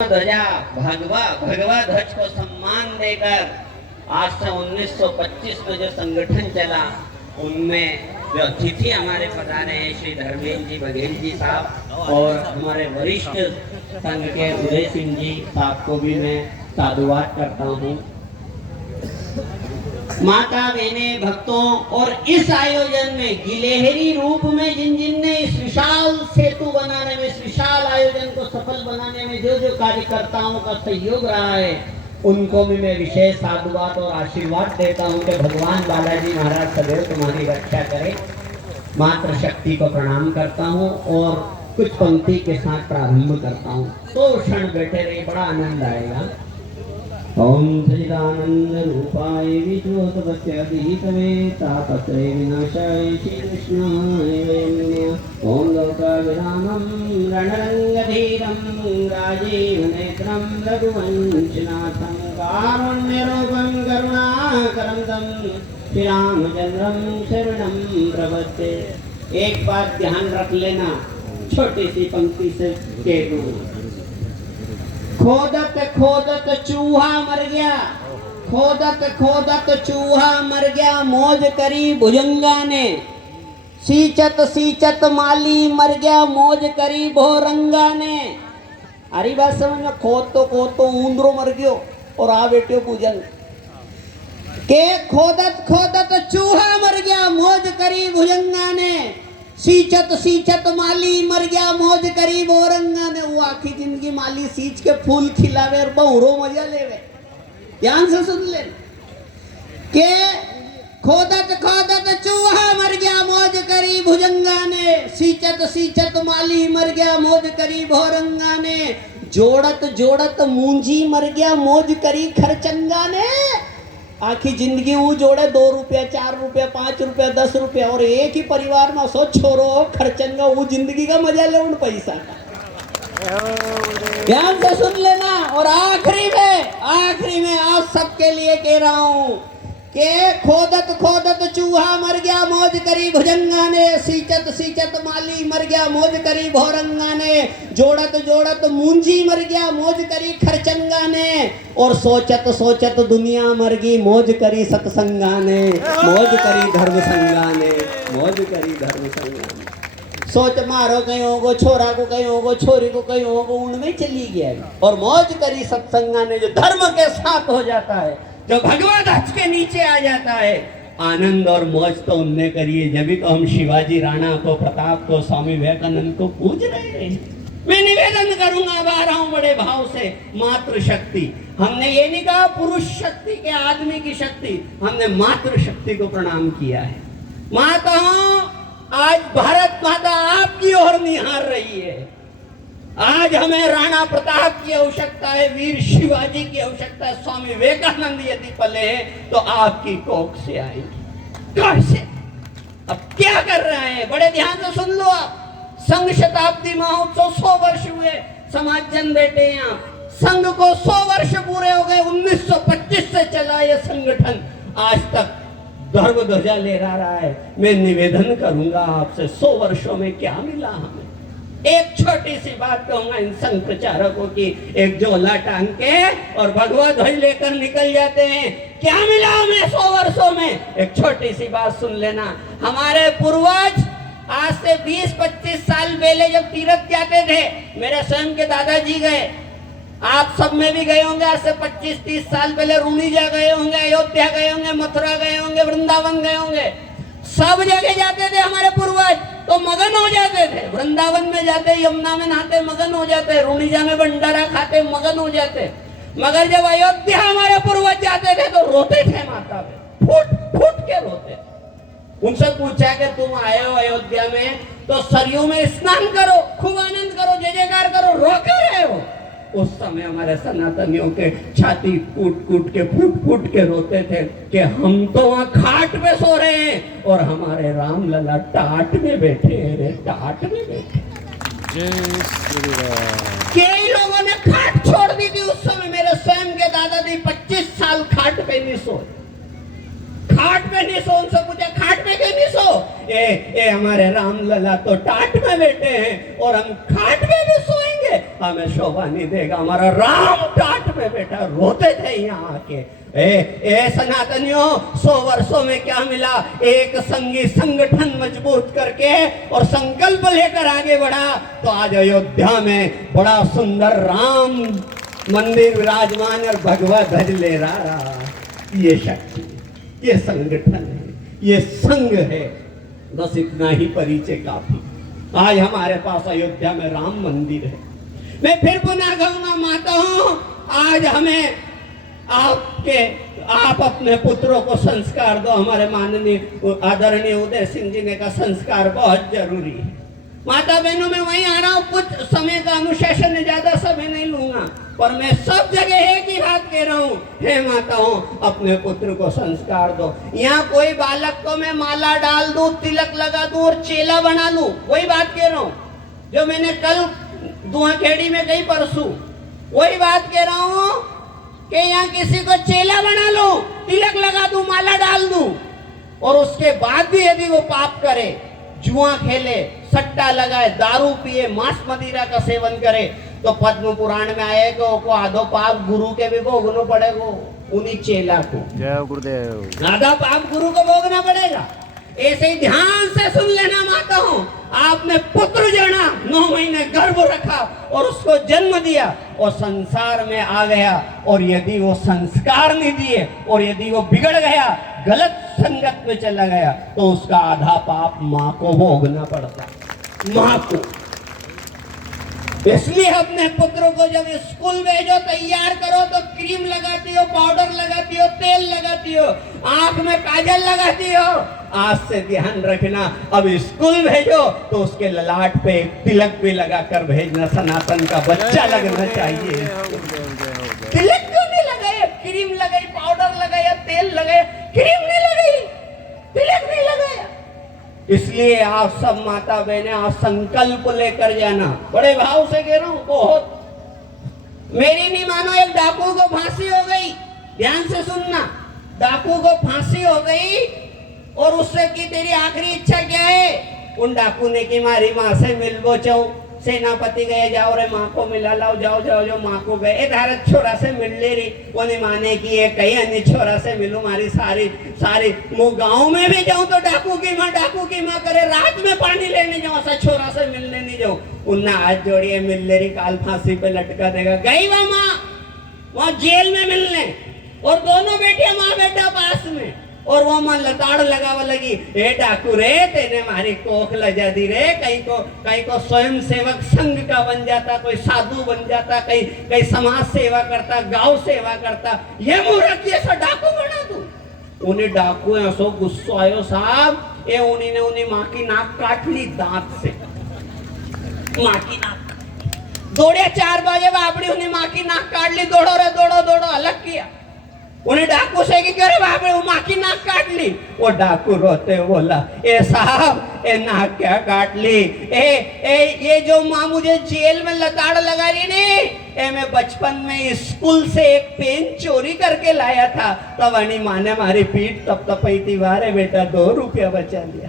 ध्वजा भगवा ध्वज को सम्मान देकर आज से 1925 में जो संगठन चला, उनमें जो अतिथि हमारे पधारे हैं श्री धर्मेंद्र जी बघेल जी साहब और हमारे वरिष्ठ संघ के उदय सिंह जी साहब को भी मैं साधुवाद करता हूँ। माता बहने भक्तों, और इस आयोजन में गिलहरी रूप में जिन ने इस विशाल सेतु बनाने में, इस विशाल आयोजन को सफल बनाने में जो जो कार्यकर्ताओं का सहयोग रहा है, उनको भी मैं विशेष साधुवाद और आशीर्वाद देता हूं कि भगवान बालाजी महाराज सदैव तुम्हारी रक्षा करें। मातृ शक्ति को प्रणाम करता हूं और कुछ पंक्ति के साथ प्रारंभ करता हूं। तो क्षण बैठे रहे, बड़ा आनंद आएगा। ओम सच्चिदानंद रूपाय विश्वोत्पत्त्यादिहेतवे तापत्रय विनाशाय श्री कृष्णाय नमः। ओम लोकाभिरामं रणरंगधीरं राजीव नेत्रं रघुवंशनाथं कारुण्यरूपं करुणाकरं श्री रामचंद्रं शरणं प्रपद्ये। एक बात ध्यान रख लेना, छोटी सी पंक्ति से कह दूं। खोदत खोदत चूहा मर गया, खोदत खोदत चूहा मर गया, मौज करी भुजंगा ने। सींचत सींचत माली मर गया, मौज करी भोरंगा ने। अरे बात समझ में, खोद तो ऊंदरो मर गयो और आ बेटियो भुजंग के। खोदत खोदत चूहा मर गया, मौज करी भुजंगा ने। सींचत सींचत माली मर गया, मौज करी बोरंगा ने। वो आखी जिंदगी माली सींच के फूल खिलावे और बहुरो मजा लेवे। ध्यान से सुन ले के खोदत खोदत चूहा मर गया, मौज करी भुजंगा ने। सींचत सींचत माली मर गया, मौज करी भोरंगा ने। जोड़त जोड़त मूंजी मर गया, मौज करी खरचंगा ने। आखी जिंदगी वो जोड़े 2 रुपया 4 रुपया 5 रुपया 10 रुपया, और एक ही परिवार में सो छोरो खर्चंगा, वो जिंदगी का मजा ले उन पैसा का। ध्यान से सुन लेना। और आखिरी में आप सबके लिए कह रहा हूँ कि खोदत खोदत चूहा मर गया, मौज करी भुजंगा ने। सींचत सींचत माली मर गया, मौज करी भोरंगा ने। जोड़त जोड़त मूंजी मर गया, मौज करी खरचंगा ने। और सोचत सोचत दुनिया मर गई, मौज करी सत्संगा ने। मौज करी धर्म संगा ने, मौज करी धर्म संगा ने। सोच मारो कहीं होगो, छोरा को कहीं होगो, छोरी को कहीं होगो, उनमें चली गया। और मौज करी सत्संगा ने, जो धर्म के साथ हो जाता है, जो भगवत ध्वज के नीचे आ जाता है, आनंद और मौज तो उनने करिए। जब भी तो हम शिवाजी राणा को, प्रताप को, स्वामी विवेकानंद को पूज रहे हैं। मैं निवेदन करूंगा, अब आ रहा हूं बड़े भाव से। मातृ शक्ति, हमने ये नहीं कहा पुरुष शक्ति के, आदमी की शक्ति, हमने मातृ शक्ति को प्रणाम किया है। माताओं, आज भारत माता आपकी ओर निहार रही है। आज हमें राणा प्रताप की आवश्यकता है, वीर शिवाजी की आवश्यकता है। स्वामी विवेकानंद यदि पले हैं तो आपकी कोख से आएंगे। कैसे? अब क्या कर रहे हैं, बड़े ध्यान से सुन लो आप। संघ शताब्दी महोत्सव 100 वर्ष हुए, समाज जन बैठे यहाँ। संघ को 100 वर्ष पूरे हो गए। 1925 से चला ये संगठन, आज तक धर्म ध्वजा लहरा रहा है। मैं निवेदन करूंगा आपसे, 100 वर्षों में क्या मिला हमें? एक छोटी सी बात कहूंगा इन संघ प्रचारकों की, एक झोला टांग के और भगवा ध्वज लेकर निकल जाते हैं। क्या मिला हमें 100 वर्षों में? एक छोटी सी बात सुन लेना। हमारे पूर्वज आज से 20-25 साल पहले जब तीर्थ जाते थे, मेरे स्वयं के दादाजी गए, आप सब में भी गए होंगे। आज से 25-30 साल पहले रूणीजा गए होंगे, अयोध्या गए होंगे, मथुरा गए होंगे, वृंदावन गए होंगे। सब जगह जाते थे हमारे पूर्वज, तो मगन हो जाते थे। वृंदावन में जाते, यमुना में नहाते, मगन हो जाते। रूणीजा में भंडारा खाते, मगन हो जाते। मगर जब अयोध्या हमारे पूर्वज जाते थे तो रोते थे माता पे, फूट फूट के रोते। उनसे पूछा कि तुम आए हो अयोध्या में तो सरयू में स्नान करो, खूब आनंद करो, जय जयकार करो, रो क्यों रहे हो? उस समय हमारे सनातनियों के छाती कूट कूट के, फूट फूट के रोते थे कि हम तो वहां खाट पे सो रहे हैं और हमारे राम लला टाट में बैठे हैं, टाट में बैठे। जय श्री राम। कई लोगों ने खाट छोड़ दी थी उस समय। मेरे स्वयं के दादाजी 25 साल खाट पे नहीं सोए, खाट पे नहीं सो। उनसे पूछा खाट पे क्यों नहीं सो? ए हमारे राम लला तो टाट में बैठे हैं और हम खाट पे भी सोएंगे। हमें शोभा नहीं देगा। हमारा राम टाट में बेटा रोते थे यहाँ आके। ए सनातनियों, 100 वर्षों में क्या मिला? एक संगी संगठन मजबूत करके और संकल्प लेकर आगे बढ़ा तो आज अयोध्या में बड़ा सुंदर राम मंदिर विराजमान और भगवा ध्वज ले रहा। ये शक्ति, ये संगठन है, ये संघ है। बस इतना ही परिचय काफी। आज हमारे पास अयोध्या में राम मंदिर है। मैं फिर पुनः कहूंगा माताओं, आज हमें आप अपने पुत्रों को संस्कार दो। हमारे माननीय आदरणीय उदय सिंह जी ने कहा संस्कार बहुत जरूरी है। माता बहनों, मैं वहीं आ रहा हूँ, कुछ समय का अनुशासन है, ज्यादा समय नहीं लूंगा, पर मैं सब जगह एक ही बात कह रहा हूँ, हे माताओं, अपने पुत्र को संस्कार दो। यहाँ कोई बालक को मैं माला डाल दूं, तिलक लगा दूं और चेला बना लूं, वही बात कह रहा हूँ जो मैंने कल दुआखेड़ी में कही परसों। वही बात कह रहा हूँ कि यहाँ किसी को चेला बना लो, तिलक लगा दूं, माला डाल दूं, और उसके बाद भी यदि वो पाप करे, जुआ खेले, सट्टा लगाए, दारू पिए, मांस मदिरा का सेवन करे, तो पद्म पुराण में आएगा को आधो पाप गुरु के भी भोगना पड़ेगा, उन्हीं चेला को। जय गुरुदेव। आधा पाप गुरु को भोगना पड़ेगा। ऐसे ही ध्यान से सुन लेना माता हूँ, आपने पुत्र जना 9 महीने गर्भ रखा और उसको जन्म दिया और संसार में आ गया, और यदि वो संस्कार नहीं दिए और यदि वो बिगड़ गया, गलत संगत में चला गया, तो उसका आधा पाप माँ को भोगना पड़ता, माँ को। इसलिए अपने पुत्रों को जब स्कूल भेजो, तैयार करो तो क्रीम लगाती हो, पाउडर लगाती हो, तेल लगाती हो, आंख में काजल लगाती हो। आज से ध्यान रखना, अब स्कूल भेजो तो उसके ललाट पे तिलक भी लगाकर भेजना। सनातन का बच्चा लगना चाहिए। तिलक क्यों नहीं लगाया? क्रीम लगाई, पाउडर लगाया, तेल लगाया, क्रीम नहीं लगाई, तिलक नहीं लगाया। इसलिए आप सब माता बहने आज संकल्प लेकर जाना। बड़े भाव से कह रहा हूं, बहुत। मेरी नहीं मानो, एक डाकू को फांसी हो गई, ध्यान से सुनना, डाकू को फांसी हो गई और उससे की तेरी आखिरी इच्छा क्या है? उन डाकू ने की मारी माँ से मिलबो चाहूं। सेनापति गए, जाओ रे माँ को मिला लाओ, जाओ जाओ जाओ माँ को गए, धारा छोरा से मिल ले रही, वो नहीं माने की है, कहीं अन्य छोरा से मिलूं, मारी सारी सारी वो गाँव में भी जाऊं तो डाकू की माँ करे, रात में पानी लेने जाऊं, ऐसा छोरा से मिलने नहीं जाऊं। उन्ना हाथ जोड़िए, मिल ले रही, काल फांसी पे लटका देगा। गई वह माँ वहां जेल में मिलने, और दोनों बेटियां माँ बेटा पास में, और वो मां लताड़ लगावा लगी, ए डाकू रे, तेने मारी कोख लजा दी रे, कहीं को स्वयं सेवक संघ का बन जाता, कोई साधु बन जाता, कहीं समाज सेवा करता, गांव सेवा करता, ये मूर्ख जैसा डाकू बना तू। उन्हें डाकू ऐसो गुस्सा आयो साहब, ये उन्हीं माँ की नाक काट ली दांत से, माँ की नाक दौड़े 4 बजे बापड़ी, उन्हें माँ की नाक काट ली, दौड़ो रे दौड़ो, अलग किया। उन्हें डाकू से कि करे बाप रे, वो माँ की नाक काट ली। वो डाकू रोते बोला, ए साहब, ए नाक क्या काट ली? ये जो माँ मुझे जेल में लताड़ लगा रही ने, मैं बचपन में स्कूल से एक पेन चोरी करके लाया था, तब अनी माँ ने मारी पीठ तब तपई थी, वारे बेटा 2 रुपया बचा लिया।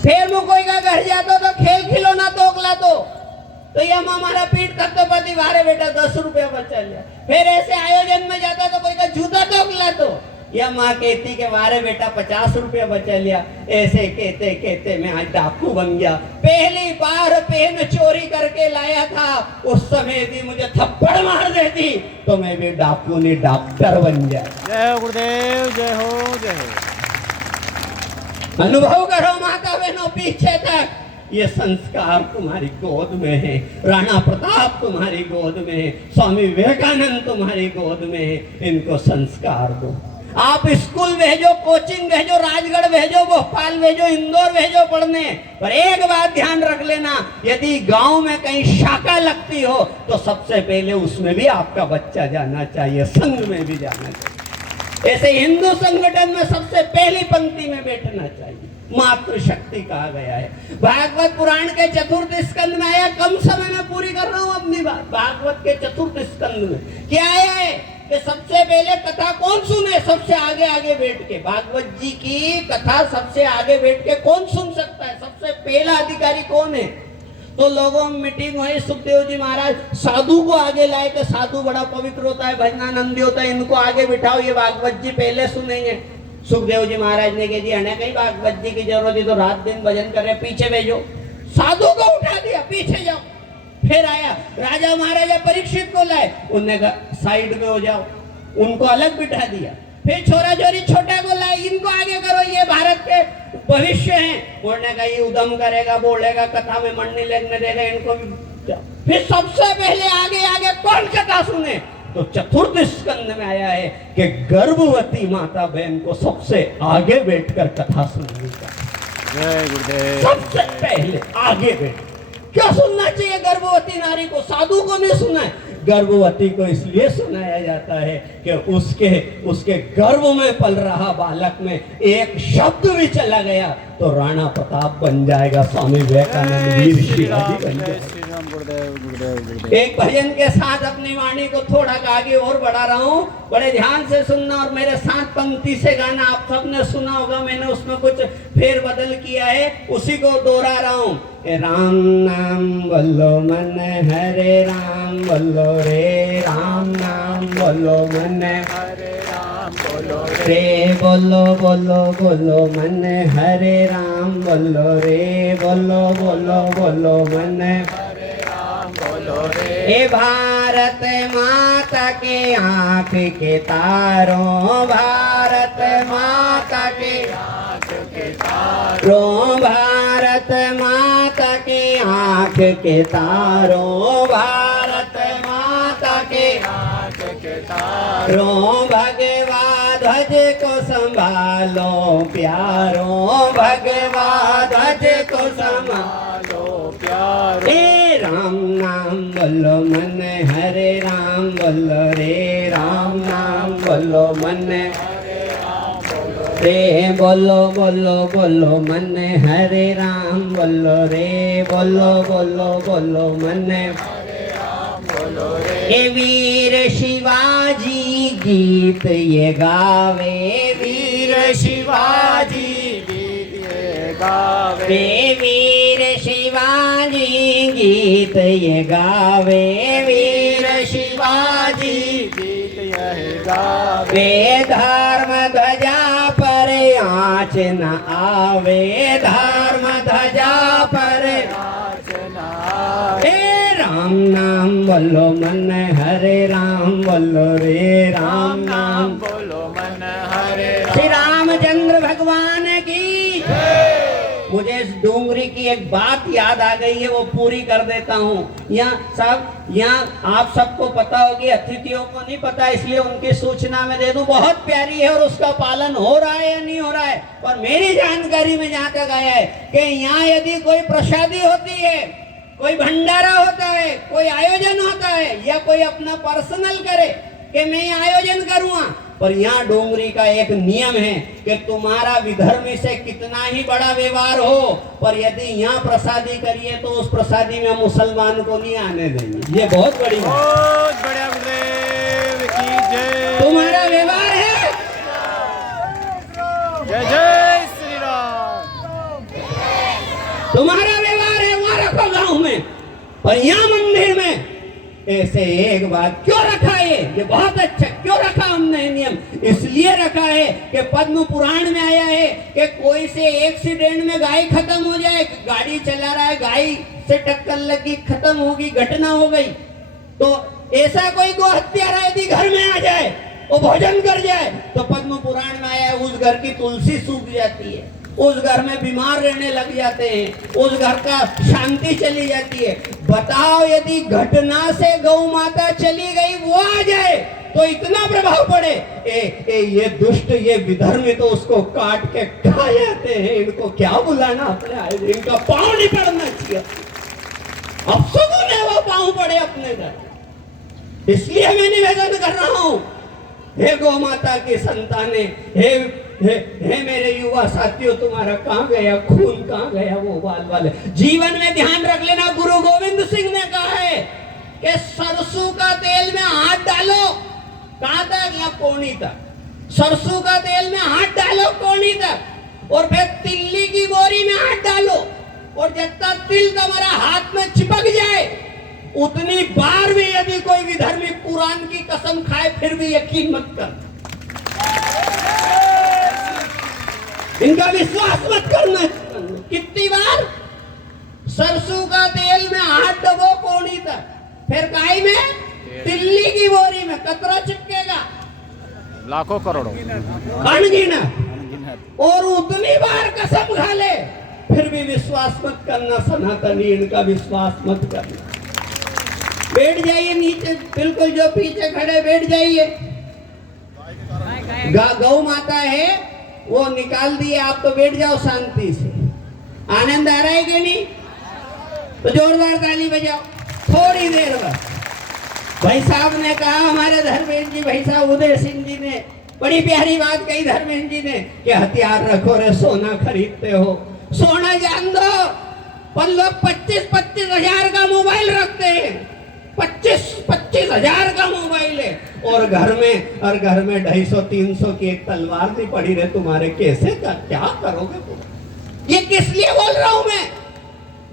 फिर वो कोई का घर जाता तो खेल खिलौना तोकला तो ये हमारा पीठ तक तो पति, वारे बेटा 10 रुपया बचा लिया। फिर ऐसे आयोजन में जाता तो कोई का जूता तोकला तो या माँ कहती के वारे बेटा 50 रुपया बचा लिया। ऐसे कहते मैं आज डाकू बन गया। पहली बार पेन चोरी करके लाया था, उस समय यदि मुझे थप्पड़ मार देती तो मैं भी डाकू नहीं डॉक्टर बन जाए। जय गुरुदेव, जय हो जय हो। अनुभव करो माता बहनों, पीछे तक ये संस्कार तुम्हारी गोद में है, राणा प्रताप तुम्हारी गोद में है, स्वामी विवेकानंद तुम्हारी गोद में है। इनको संस्कार दो। आप स्कूल भेजो, कोचिंग भेजो, राजगढ़ भेजो, भोपाल भेजो, इंदौर भेजो पढ़ने, पर एक बात ध्यान रख लेना, यदि गांव में कहीं शाखा लगती हो तो सबसे पहले उसमें भी आपका बच्चा जाना चाहिए, संघ में भी जाना चाहिए। ऐसे हिंदू संगठन में सबसे पहली पंक्ति में बैठना चाहिए। मातृशक्ति कहा गया है। भागवत पुराण के 4th स्कंद में आया, कम समय में पूरी कर रहा हूं अपनी बात। भागवत के 4th स्कंद में क्या आया है कि सबसे पहले कथा कौन सुने? सबसे आगे बैठ के। भागवत जी की कथा सबसे आगे बैठ के कौन सुन सकता है? सबसे पहला अधिकारी कौन है? तो लोगों में मीटिंग हुई, सुखदेव जी महाराज साधु को आगे लाए कि साधु बड़ा पवित्र होता है, भजनानंदी होता है, इनको आगे बिठाओ, ये भागवत जी पहले सुनेंगे। सुखदेव जी महाराज ने कह दिया हमें कहीं भागवत जी की जरूरत है, तो रात दिन भजन कर रहे, पीछे भेजो। साधु को उठा दिया, पीछे जाओ। फिर आया राजा महाराजा परीक्षित को लाए, उनने कहा साइड में हो जाओ, उनको अलग बिठा दिया। फिर छोरा छोरी छोटा को लाए, इनको आगे करो, ये भारत के भविष्य हैं। बोलने का ये उदम करेगा, बोलेगा, कथा में मन नहीं लगने देगा, इनको भी। फिर सबसे पहले आगे आगे कौन कथा सुने, तो चतुर्थ स्कंद में आया है कि गर्भवती माता बहन को सबसे आगे बैठकर कथा सुननी चाहिए। जय गुरुदेव। सबसे पहले आगे बैठ क्या सुनना चाहिए गर्भवती नारी को? साधु को नहीं सुना है, गर्भवती को इसलिए सुनाया जाता है कि उसके गर्भ में पल रहा बालक में एक शब्द भी चला गया तो राणा प्रताप बन जाएगा, स्वामी विवेकानंद, वीर शिवाजी बन जाएगा। गुरुदेव गुरुदेव गुरुदेव। एक भजन के साथ अपनी वाणी को थोड़ा आगे और बढ़ा रहा हूँ, बड़े ध्यान से सुनना और मेरे साथ पंक्ति से गाना। आप सबने सुना होगा, मैंने उसमें कुछ फेर बदल किया है, उसी को दोहरा रहा हूँ। राम नाम बोलो मन हरे राम बोलो रे, राम नाम बोलो मन हरे राम बोलो रे, बोलो बोलो बोलो मन हरे राम बोलो रे, बोलो बोलो बोलो मन हरे राम बोलो रे। हे भारत माता के आँख के तारों, भारत माता के आँख के तारों, भारत माता के आँख के तारों, भारत माता के आँख के तारों, भगवा ध्वज को संभालो प्यारो, भगवा ध्वज को संभालो प्यारो। हे राम नाम बोलो मन हरे राम बोलो रे, राम नाम बोलो मन रे, बोलो बोलो बोलो मन हरे राम बोलो रे, बोलो बोलो बोलो मन हे वीर शिवाजी गीत ये गावे, वीर शिवाजी गीत ये गावे, वीर शिवाजी गीत ये गावे, वीर शिवाजी गीत यही गावे। वे धर्म ध्वजा पर आँच न आवे, धर्म ध्वजा पर आँच न आवे। हे राम नाम बोलो मन हरे राम बोलो रे, राम नाम बोलो मन हरे राम। श्री रामचंद्र भगवान की। मुझे इस डोंगरी की एक बात याद आ गई है, वो पूरी कर देता हूँ। यहाँ आप सबको पता होगी, अतिथियों को नहीं पता, इसलिए उनकी सूचना में दे दूं। बहुत प्यारी है और उसका पालन हो रहा है या नहीं हो रहा है। और मेरी जानकारी में जहाँ तक आया है कि यहाँ यदि कोई प्रसादी होती है, कोई भंडारा होता है, कोई आयोजन होता है, या कोई अपना पर्सनल करे कि मैं आयोजन करूँगा, पर यहाँ डोंगरी का एक नियम है कि तुम्हारा विधर्मी से कितना ही बड़ा व्यवहार हो, पर यदि यहाँ प्रसादी करिए तो उस प्रसादी में मुसलमान को नहीं आने देंगे। ये बहुत बड़ी बात। बहुत बढ़िया गुरुदेव की जय। तुम्हारा व्यवहार है, जय जय श्री राम। तुम्हारा व्यवहार है, वहाँ रखो गांव में, पर यहाँ मंदिर में ऐसे एक बात क्यों रखा है? ये बहुत अच्छा क्यों रखा हमने नियम? इसलिए रखा है कि पद्म पुराण में आया है कि कोई से एक्सीडेंट में गाय खत्म हो जाए, गाड़ी चला रहा है, गाय से टक्कर लगी, खत्म होगी, घटना हो गई, तो ऐसा कोई गो हत्यारा यदि घर में आ जाए, वो भोजन कर जाए, तो पद्म पुराण में आया है उस घर की तुलसी सूख जाती है, उस घर में बीमार रहने लग जाते हैं, उस घर का शांति चली जाती है। बताओ यदि घटना से गौ माता चली गई, वो आ जाए तो इतना प्रभाव पड़े। ये दुष्ट, ये विधर्मी तो उसको काट के खा जाते हैं, इनको क्या बुलाना अपने आए, इनका पांव नहीं पड़ना चाहिए। अब सुकून है वो पांव पड़े अपने घर। इसलिए मैं निवेदन कर रहा हूं, हे गौ माता की संताने, हे मेरे युवा साथियों, तुम्हारा कहाँ गया खून, कहाँ गया वो बाल वाले? जीवन में ध्यान रख लेना, गुरु गोविंद सिंह ने कहा है कि सरसों का तेल में हाथ डालो, कहाँ तक? या कोनी तक। सरसों का तेल में हाथ डालो कोनी तक, और फिर तिल्ली की बोरी में हाथ डालो, और जब तक तिल तुम्हारा हाथ में चिपक जाए उतनी बार भी यदि कोई विधर्मी कुरान की कसम खाए फिर भी यकीन मत कर, इनका विश्वास मत करना। कितनी बार? सरसों का तेल में हाथ डबो कोड़ी तक, फिर काई में, तिल्ली की बोरी में कतरा चिपकेगा, लाखों करोड़ों अनगिनत। और उतनी बार कसम खा ले फिर भी विश्वास मत करना सनातनी, इनका विश्वास मत करना। बैठ जाइए नीचे, बिल्कुल जो पीछे खड़े बैठ जाइए। गौ माता है वो निकाल दिए, आप तो बैठ जाओ शांति से। आनंद आ रहा है कि नहीं? तो जोरदार ताली बजाओ थोड़ी देर बस। भाई साहब ने कहा, हमारे धर्मेंद्र जी भाई साहब उदय सिंह जी ने बड़ी प्यारी बात कही धर्मेंद्र जी ने कि हथियार रखो रे, सोना खरीदते हो, सोना जान दो। पर लोग 25-25 हजार का मोबाइल रखते हैं, 25-25 हजार का मोबाइल है, और घर में 250-300 की एक तलवार नहीं पड़ी रहे तुम्हारे, कैसे क्या करोगे तुम? ये किस लिए बोल रहा हूं मैं?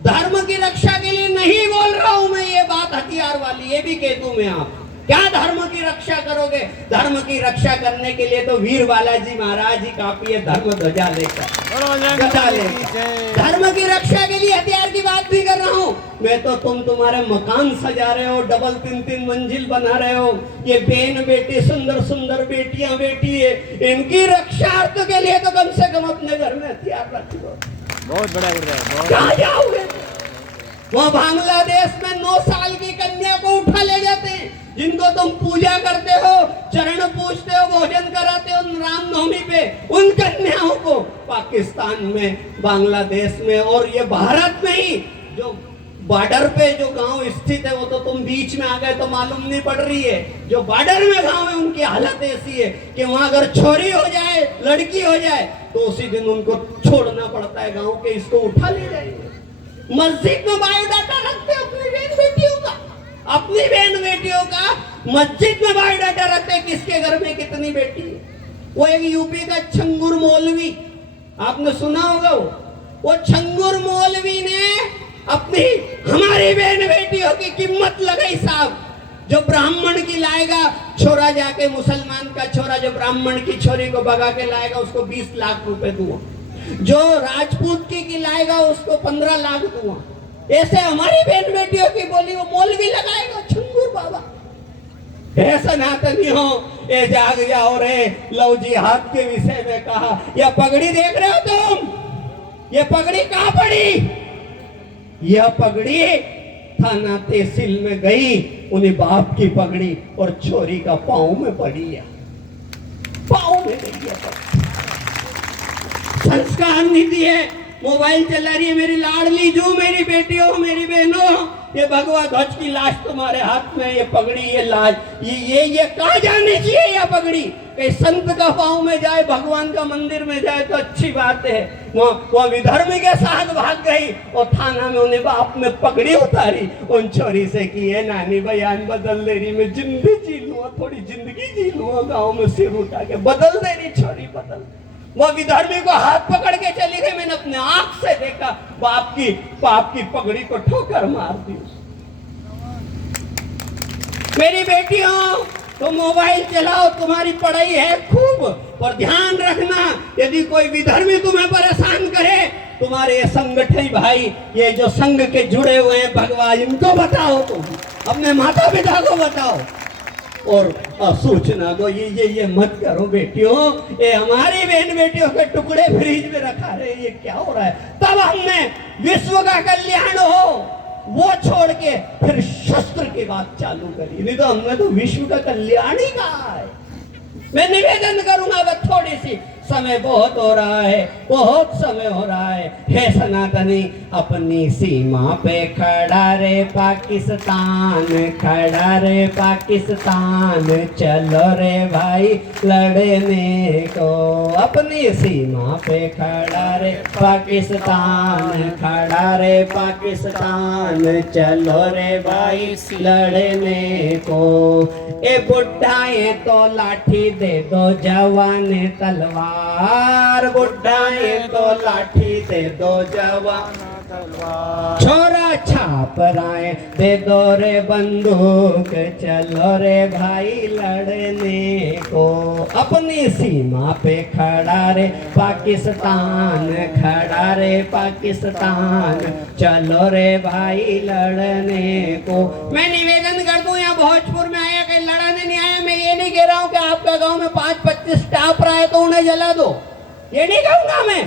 धर्म की रक्षा के लिए नहीं बोल रहा हूं मैं ये बात हथियार वाली, ये भी कह दूं मैं। आप क्या धर्म की रक्षा करोगे? धर्म की रक्षा करने के लिए तो वीर बालाजी महाराज ही काफी है, धर्म ध्वजा लेकर, गदा लेकर। धर्म की रक्षा के लिए हथियार की बात भी कर रहा हूं मैं तो। तुम्हारे मकान सजा रहे हो, डबल 3-3 मंजिल बना रहे हो, ये बहन बेटी सुंदर सुंदर बेटियां बेटी है, इनकी रक्षार्थ के लिए तो कम से कम अपने घर में हथियार रख लो। बहुत बड़ा कहाँ जाओगे? वो बांग्लादेश में 9 साल की कन्या को उठा ले जाते हैं, जिनको तुम पूजा करते हो, चरण पूजते हो, भोजन कराते हो रामनवमी पे, उन कन्याओं को पाकिस्तान में, बांग्लादेश में और ये भारत में ही जो बॉर्डर पे जो गांव स्थित है, वो तो तुम बीच में आ गए तो मालूम नहीं पड़ रही है। जो बॉर्डर में गांव है उनकी हालत ऐसी है कि वहां अगर छोरी हो जाए, लड़की हो जाए तो उसी दिन उनको छोड़ना पड़ता है गांव के, इसको उठा ले जाएंगे। मस्जिद में बायोडाटा रखते अपनी बहन बेटियों का, अपनी बहन बेटियों का मस्जिद में बायोडाटा रखते किसके घर में कितनी बेटी है। वो एक यूपी का छंगुर मौलवी, आपने सुना होगा, वो छंगुर मौलवी ने अपनी हमारी बहन बेटियों की कीमत लगाई साहब। जो ब्राह्मण की लाएगा छोरा, जाके मुसलमान का छोरा जो ब्राह्मण की छोरी को भगा के लाएगा उसको 20 लाख रुपए दूंगा, जो राजपूत की लाएगा उसको 15 लाख दूंगा। ऐसे हमारी बहन बेटियों की बोली वो मौलवी लगाएगा छंगूर बाबा। हे सनातनी हो, ये जाग जाओ रे। लो जिहाद के विषय में कहा, यह पगड़ी देख रहे हो तुम, ये पगड़ी कहाँ पड़ी? यह पगड़ी थाना तहसील में गई, उन्हें बाप की पगड़ी और छोरी का पाँव में पड़ी है, पाँव में गई है। संस्कार नीति है। मोबाइल चला रही है मेरी लाडली जो मेरी बेटियों मेरी बहनों, ये भगवा ध्वज की लाश तुम्हारे हाथ में, ये पगड़ी ये लाश ये कहाँ जानी चाहिए? यह पगड़ी कहीं संत का पाँव में जाए, भगवान का मंदिर में जाए तो अच्छी बात है। वो विधर्मी के साथ भाग गई और थाना में उन्हें बाप में पगड़ी उतारी, उन छोरी से की है नानी बयान बदल दे रही, मैं जिंदगी जी लूँ, थोड़ी जिंदगी जी लूँ, गाँव में सिर उठा के बदल दे रही छोरी, बदल। वो विधर्मी को हाथ पकड़ के चली गई, मैंने अपने आंख से देखा, बाप की पगड़ी को ठोकर मार दी। मेरी बेटियों तो मोबाइल चलाओ, तुम्हारी पढ़ाई है खूब, पर ध्यान रखना यदि कोई विधर्मी तुम्हें परेशान करे, तुम्हारे ये संगठन भाई, ये जो संघ के जुड़े हुए हैं भगवान, इनको बताओ, तुम अपने माता पिता को बताओ और सूचना दो, ये मत करो बेटियों, ये हमारी बहन बेटियों के टुकड़े फ्रिज में रखा रहे, ये क्या हो रहा है। तब हमने विश्व का कल्याण हो वो छोड़ के फिर शस्त्र की बात चालू करी, नहीं तो हमने तो विश्व का कल्याण ही कहा है। मैं निवेदन करूंगा, बस थोड़ी सी, समय बहुत हो रहा है, बहुत समय हो रहा है। हे सनातनी, अपनी सीमा पे खड़ा रे पाकिस्तान, खड़ा रे पाकिस्तान, चलो रे भाई लड़ने को। अपनी सीमा पे खड़ा रे पाकिस्तान, खड़ा रे पाकिस्तान, चलो रे भाई लड़ने को। ए बुढ़ाए तो लाठी दे दो, जवान तलवार, बुढ़ाए तो लाठी दे दो, जवान तलवार। छोरा छाप राय दे दो रे बंदूक, चलो रे भाई लड़ने को। अपनी सीमा पे खड़ा रे पाकिस्तान, खड़ा रे पाकिस्तान, चलो रे भाई लड़ने को। मैं निवेदन कर दूं, यहाँ भोजपुर में आया कहीं लड़ाने नहीं आया। मैं ये नहीं कह रहा हूँ कि आपका गांव में 5-25 स्टाफ रहा है तो उन्हें जला दो, ये नहीं कहूंगा मैं,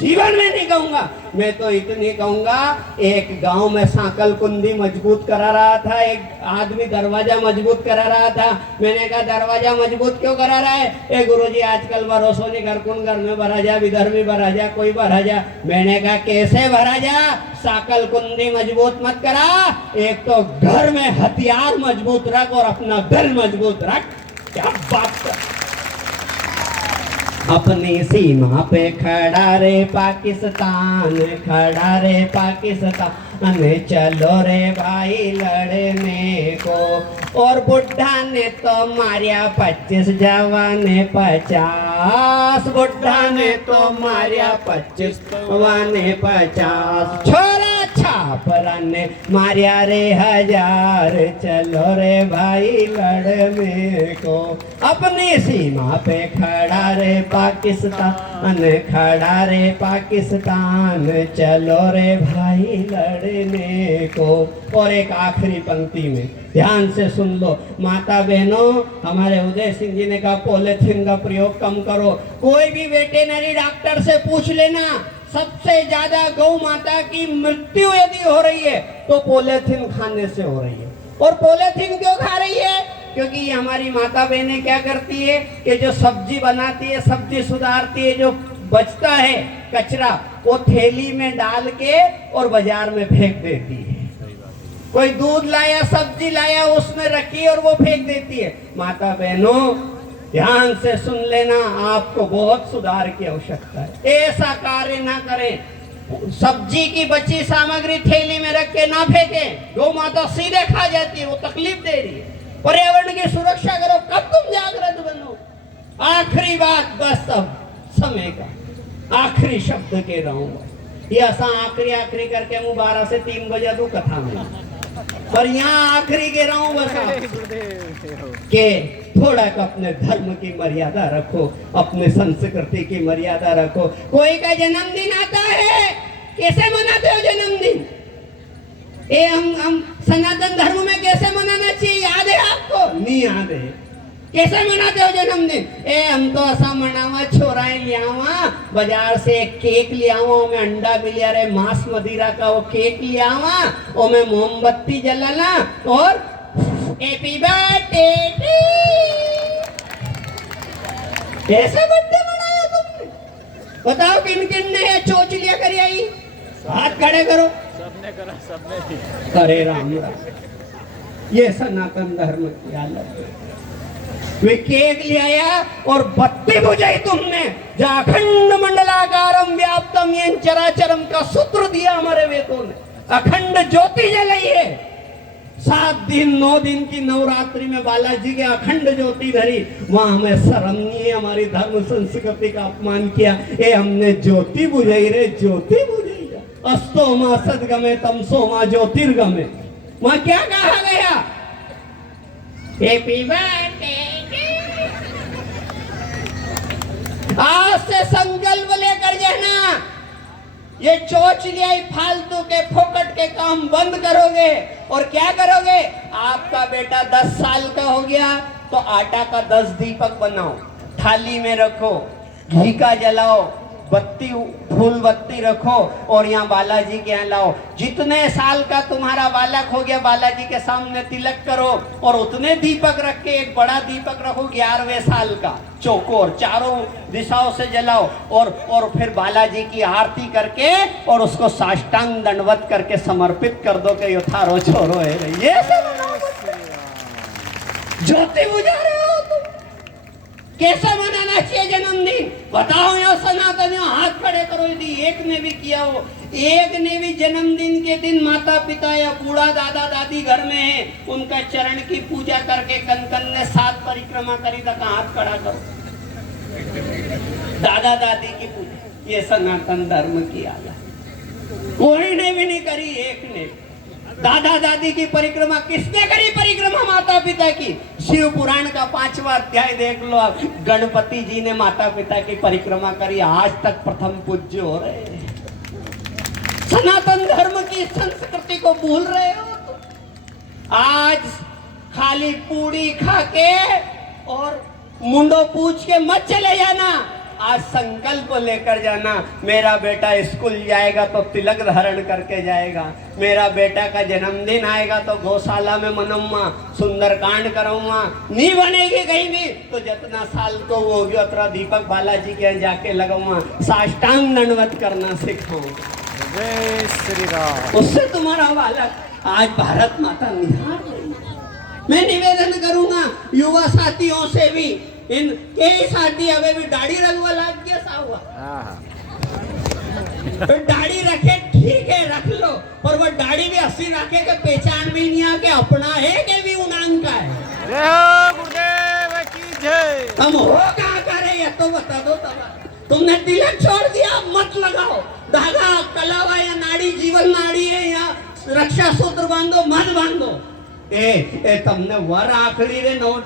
जीवन में नहीं कहूंगा। मैं तो इतनी कहूंगा, एक गांव में सांकल कुंडी मजबूत करा रहा था, एक आदमी दरवाजा मजबूत करा रहा था। मैंने कहा दरवाजा मजबूत क्यों करा रहा है? ए गुरुजी आजकल भरोसो नहीं, घर कौन घर में भरा जा, विधर में भरा जा, कोई भरा जा। मैंने कहा कैसे भरा जा? सांकल कुंडी मजबूत मत करा, एक तो घर में हथियार मजबूत रख और अपना दिल मजबूत रख। क्या बात कर, अपनी सीमा पे खड़ा रे पाकिस्तान, खड़ा रे पाकिस्तान, चलो रे भाई लड़ने को। और बुढ़ा ने तो मारिया 25, जवान ने 50, बुढ़ा ने तो मारिया 25, जवान ने 50। छोरा छापरा ने मारिया रे 1000, चलो रे भाई लड़ने को। अपनी सीमा पे खड़ा रे पाकिस्तान, खड़ा रे पाकिस्तान, चलो रे भाई लड़ने को। और एक आखिरी पंक्ति में ध्यान से सुन लो माता बहनों, हमारे उदय सिंह जी ने कहा पॉलीथीन का प्रयोग कम करो। कोई भी वेटेनरी डॉक्टर से पूछ लेना, सबसे ज्यादा गौ माता की मृत्यु यदि हो रही है तो पॉलीथीन खाने से हो रही है। और पॉलीथीन क्यों खा रही है? क्योंकि हमारी माता बहनें क्या करती है कि जो सब्जी बनाती है, सब्जी सुधारती है, जो बचता है कचरा वो थैली में डाल के और बाजार में फेंक देती है। कोई दूध लाया, सब्जी लाया, उसमें रखी और वो फेंक देती है। माता बहनों ध्यान से सुन लेना, आपको बहुत सुधार की आवश्यकता है। ऐसा कार्य ना करें, सब्जी की बची सामग्री थैली में रख के ना फेंकें। गौ माता सीधे खा जाती है, वो तकलीफ दे रही है। पर्यावरण की सुरक्षा करो, कब तुम जागृत बनो। आखिरी बात, बस अब समय का आखिरी शब्द कह रहा हूँ। ये असा आखिरी करके मुँह 12 से 3 बजे तू कथा में, पर यहाँ आखिरी कह रहा हूँ बस के थोड़ा का अपने धर्म की मर्यादा रखो, अपने संस्कृति की मर्यादा रखो। कोई का जन्मदिन आता है, कैसे मनाते हो जन्मदिन? ये हम सनातन धर्म में कैसे मनाना चाहिए, याद है आपको? नहीं याद है। कैसे मनाते हो जन्मदिन? हम तो ऐसा मनावा, छोराए लियावा बाजार से एक केक लियावा, में अंडा मिलिया रे मांस मदिरा का वो केक लियावा, और में मोमबत्ती जलाना और हैप्पी बर्थडे। कैसे बर्थडे मनाया तुमने? बताओ किन किन ने चोच लिया करी आई? हाथ खड़े करो। सबने करा, सबने। करे राम राम, ये सनातन धर्म की हालत है। वे केक ले आया और बत्ती बुझाई तुमने। अखंड मंडलाकारम व्याप्तम येन चराचरम का सूत्र दिया हमारे वेदों ने। अखंड ज्योति जलाई है। 7 दिन 9 दिन की नवरात्रि में बालाजी के अखंड ज्योति धरी। वहां हमें शर्म नहीं है, हमारी धर्म संस्कृति का अपमान किया। ये हमने ज्योति बुझाई रे, ज्योति बुझाई। अस्तो मां सदगमे तमसो मां ज्योतिर्गमे। वहां क्या कहा गया? Happy birthday. आज से संकल्प लेकर जाना, ये चोच लिया फालतू के फोकट के काम बंद करोगे। और क्या करोगे? आपका बेटा 10 साल का हो गया तो आटा का 10 दीपक बनाओ, थाली में रखो, घी का जलाओ, बत्ती फूल बत्ती रखो और यहाँ बालाजी के यहाँ लाओ। जितने साल का तुम्हारा बालक हो गया, बालाजी के सामने तिलक करो और उतने दीपक रख के एक बड़ा दीपक रखो 11वें साल का, चौकोर चारों दिशाओं से जलाओ और फिर बालाजी की आरती करके और उसको साष्टांग दंडवत करके समर्पित कर दो कि यो थारो छोरो है। ये ज्योति बुझा रहे हो तुम। कैसा मनाना चाहिए जन्मदिन? बताओ यहाँ सनातनियों, हाथ खड़े करो यदि एक ने भी किया हो। एक ने भी जन्मदिन के दिन माता पिता या बूढ़ा दादा दादी घर में है, उनका चरण की पूजा करके कन ने 7 परिक्रमा करी तक हाथ खड़ा करो। दादा दादी की पूजा, ये सनातन धर्म की आदत। कोई ने भी नहीं करी, एक ने। दादा दादी की परिक्रमा किसने करी? परिक्रमा माता पिता की। शिव पुराण का 5वां अध्याय देख लो आप, गणपति जी ने माता पिता की परिक्रमा करी, आज तक प्रथम पूज्य हो रहे हैं। सनातन धर्म की संस्कृति को भूल रहे हो। आज खाली पूड़ी खा के और मुंडो पूछ के मत चले जाना। आज संकल्प लेकर जाना, मेरा बेटा स्कूल जाएगा तो तिलक धारण करके जाएगा, मेरा बेटा का जन्मदिन आएगा तो गौशाला में मनाऊंगा, सुंदरकांड कराऊंगा। नहीं बनेगी कहीं भी तो जितना साल को वो होगी उतना दीपक बालाजी के यहाँ जाके लगाऊंगा, साष्टांग दंडवत करना सिखाऊंगा। जय श्री राम। उससे तुम्हारा बालक आज भारत माता निहार रही है। मैं निवेदन करूंगा युवा साथियों से भी, इन कई साथी अबे भी दाढ़ी रखवा लाग गया साहुआ। तो दाढ़ी रखे ठीक है, रख लो, पर वो दाढ़ी भी हंसी रखे के पहचान भी नहीं आके अपना है के भी उनांग का है। जय हो गुरुदेव की जय। हम हो क्या करे ये तो बता दो। तब तुमने तिलक छोड़ दिया, मत लगाओ धागा, कलावा या नाड़ी जीवन नाड़ी है, या रक्षा सूत्र बांधो, मत बांधो। ए तुमने वर आखड़ी रे नोट,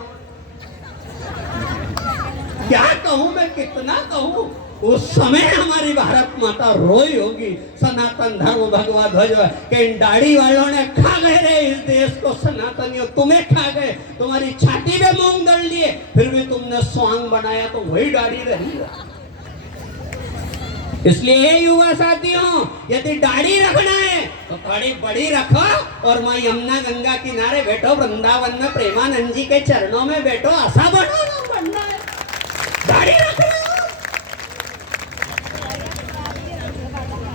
क्या कहूं मैं, कितना कहूं। उस समय हमारी भारत माता रोई होगी। सनातन धर्म भगवा ध्वज के इन दाढ़ी वालों ने खा गए रे इस देश को, सनातनियों तुम्हें खा गए, तुम्हारी छाती में मूंग दल लिए, फिर भी तुमने स्वांग बनाया तो वही दाढ़ी रही। इसलिए युवा साथियों, यदि दाढ़ी रखना है तो बड़ी बड़ी रखो और मां यमुना गंगा किनारे बैठो, वृंदावन में प्रेमानंद जी के चरणों में बैठो, ऐसा बनना है। दाढ़ी रख रहे हो,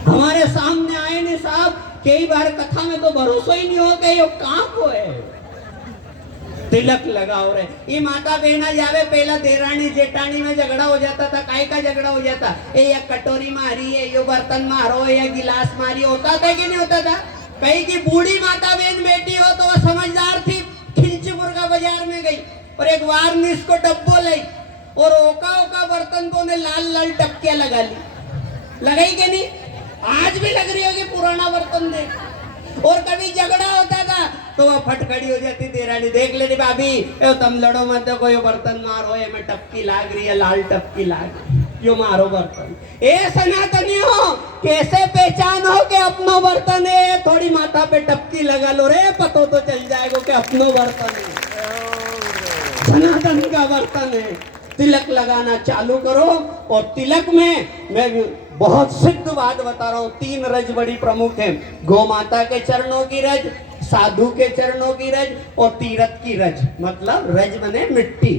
हमारे सामने आए ने साहब, कई बार कथा में तो भरोसा ही नहीं हो कि ये कहां को है। तिलक लगाओ रे, ये माता बहना जावे, पहला देरानी जेठानी में झगड़ा हो जाता था। काय का झगड़ा हो जाता? ए या कटोरी मारी है, यो बर्तन मारो, या गिलास मारी, होता था कि नहीं होता था? कहीं की बूढ़ी माता बहन बेटी हो तो वह समझदार थी, खिंचपुर का बाजार में गई और एक वार्निश को डब्बो लाई और ओका ओका बर्तन को लाल लाल टपकियां लगा ली। लगाई कि नहीं? आज भी लग रही होगी, पुराना बर्तन देख। और कभी झगड़ा होता था तो वह फटखड़ी हो जाती, देरानी देख लेनी, भाभी तुम लड़ो मत, देखो ये बर्तन मारो, ये में टपकी लाग रही है, लाल टपकी लाग रही, यो मारो बर्तन। ए सनातनियों, कैसे पहचानो कि अपनो बर्तन है? थोड़ी माथा पे टपकी लगा लो रे, पतो तो चल जाएगा कि अपनो बर्तन है, सनातन का बर्तन है। तिलक लगाना चालू करो। और तिलक में मैं बहुत सिद्ध बात बता रहा हूँ, 3 रज बड़ी प्रमुख है। गौ माता के चरणों की रज, साधु के चरणों की रज और तीर्थ की रज। मतलब रज बने मिट्टी।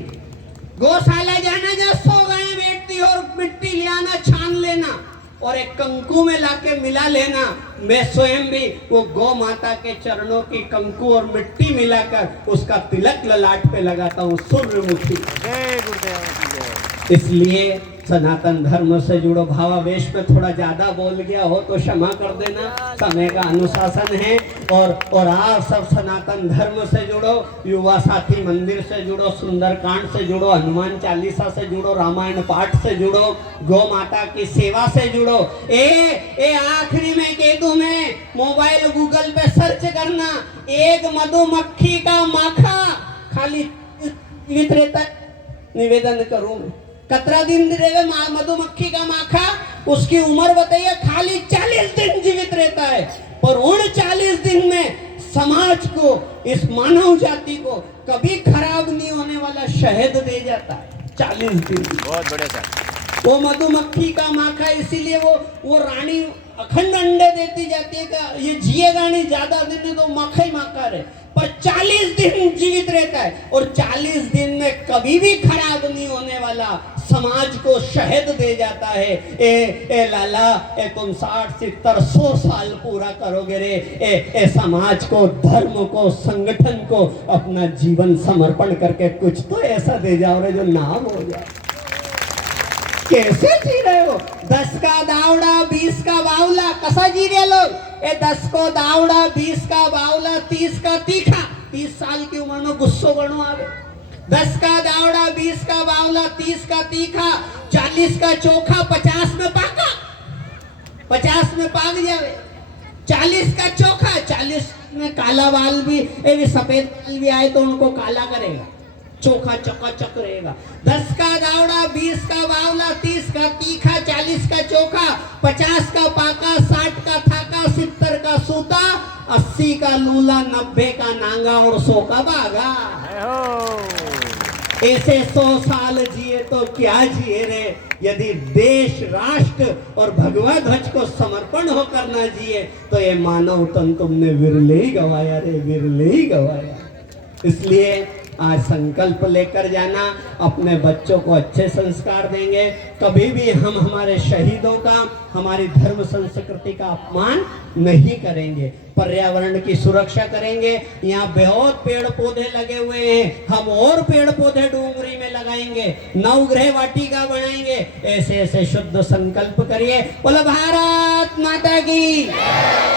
गौशाला जाना, जहाँ 100 गायें बैठती और मिट्टी ले आना, छान लेना और एक कंकु में लाके मिला लेना। मैं स्वयं भी वो गौ माता के चरणों की कंकु और मिट्टी मिलाकर उसका तिलक ललाट पे लगाता हूँ, सूर्यमुखी। जय गुरुदेव की जय। इसलिए सनातन धर्म से जुड़ो। भावावेश में थोड़ा ज्यादा बोल गया हो तो क्षमा कर देना, समय का अनुशासन है। और आप सब सनातन धर्म से जुड़ो, युवा साथी मंदिर से जुड़ो, सुंदरकांड से जुड़ो, हनुमान चालीसा से जुड़ो, रामायण पाठ से जुड़ो, गौ माता की सेवा से जुड़ो। ए आखिरी में कह दूं, मैं मोबाइल गूगल पे सर्च करना, एक मधुमक्खी का माखा खाली जीवित रहता। निवेदन करूं, कतरा दिन रहे मधुमक्खी का माखा, उसकी उम्र बताइए, खाली 40 दिन जीवित रहता है। पर उन 40 दिन में समाज को, इस मानव जाति को कभी खराब नहीं होने वाला शहद दे जाता है। 40 दिन। बहुत बढ़िया सर। वो मधुमक्खी का माखा, इसीलिए वो रानी अखंड अंडे देती जाती है कि ये जिएगा नहीं ज्यादा दिन, तो माखा ही माखा रहे, पर 40 दिन जीवित रहता है। और 40 दिन में कभी भी खराब नहीं होने वाला समाज को शहद दे जाता है। ए लाला, तुम 60, 70, 100 साल पूरा करोगे रे, ए समाज को, धर्म को, संगठन को अपना जीवन समर्पण करके कुछ तो ऐसा दे जाओ रे जो नाम हो जाए। कैसे जी रहे हो? 10 का दावड़ा 20 का बावला, कसा जी रहे लोग? 10 को दावड़ा 20 का बावला 30 का तीखा। 30 साल की उम्र में गुस्सो गणो आवे। 10 का दावड़ा 20 का बावला 30 का तीखा, 40 का चोखा 50 में पाका। 50 में पाग जावे, 40 का चोखा, 40 में काला बाल भी सफेद बाल भी आए तो उनको काला करेगा, चोखा चकाचक रहेगा। 10 का दावड़ा, 20 का बावला, 30 का तीखा, 40 का चोखा, 50 का पाका, 60 का थाका, 70 का सूता, 80 का लूला, 90 का नांगा और 100 का बागा। जय हो। ऐसे 100 साल जिए तो क्या जिए रे, यदि देश राष्ट्र और भगवा ध्वज को समर्पण होकर न जिए तो ये मानव तन तुमने विरले ही गवाया रे, विरले ही गवाया। इसलिए आज संकल्प लेकर जाना, अपने बच्चों को अच्छे संस्कार देंगे, कभी भी हम हमारे शहीदों का, हमारी धर्म संस्कृति का अपमान नहीं करेंगे, पर्यावरण की सुरक्षा करेंगे। यहाँ बहुत पेड़ पौधे लगे हुए हैं, हम और पेड़ पौधे डूंगरी में लगाएंगे, नवग्रह वाटिका बनाएंगे। ऐसे ऐसे शुद्ध संकल्प करिए। बोलो भारत माता की,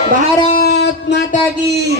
भारत माता की।